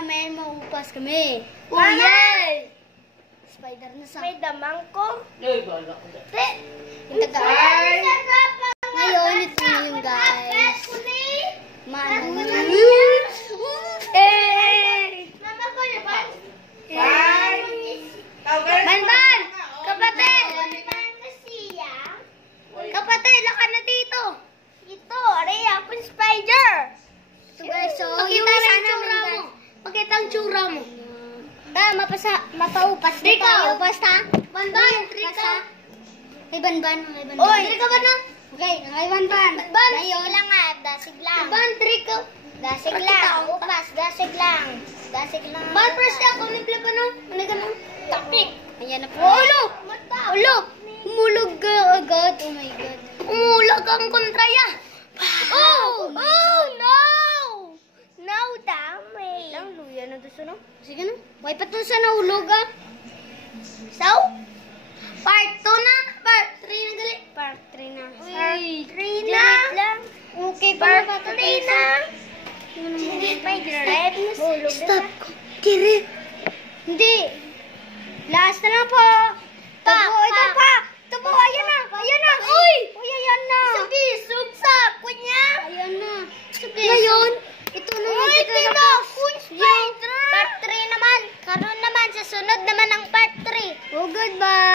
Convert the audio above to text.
namin, mauupas kami. Oh, yay! Spider na sa... May damang ko. Ay, bala ko. Ito guys. Ngayon, ito yung guys. Mama ko na ba? Banban! Kapatid! Kapatid, laka na dito. Ito, aray akong spider. So guys, so yung isa namin. Pakita ang tsura mo. Mapaupas na Dito. tayo. Basta. Banban, Rika. May banban. Oy. Rika ba na? Okay, may banban. Dasig lang nga, dasig lang. Ban, Rika. Dasig lang, upas, dasig lang. Dasig lang. Ban, first ako. May play pa no? Ano ka no? Tapik. Ayan na po. Ulo! Ulo! Umulog ka agad. Oh my God. Umulog ang kontraya. Oh! Oh, no! No, dami. Lang, luya na doon no? Sige no. May patun sa nahulog ah. So? Part 2 na. Part 3 na gali. Part 3 na. Uy. 3 na. lang. Okay pa Part na 3 na. Spider. Stop ko. Kiri. Hindi. Last na lang po. Pa, Ito pa.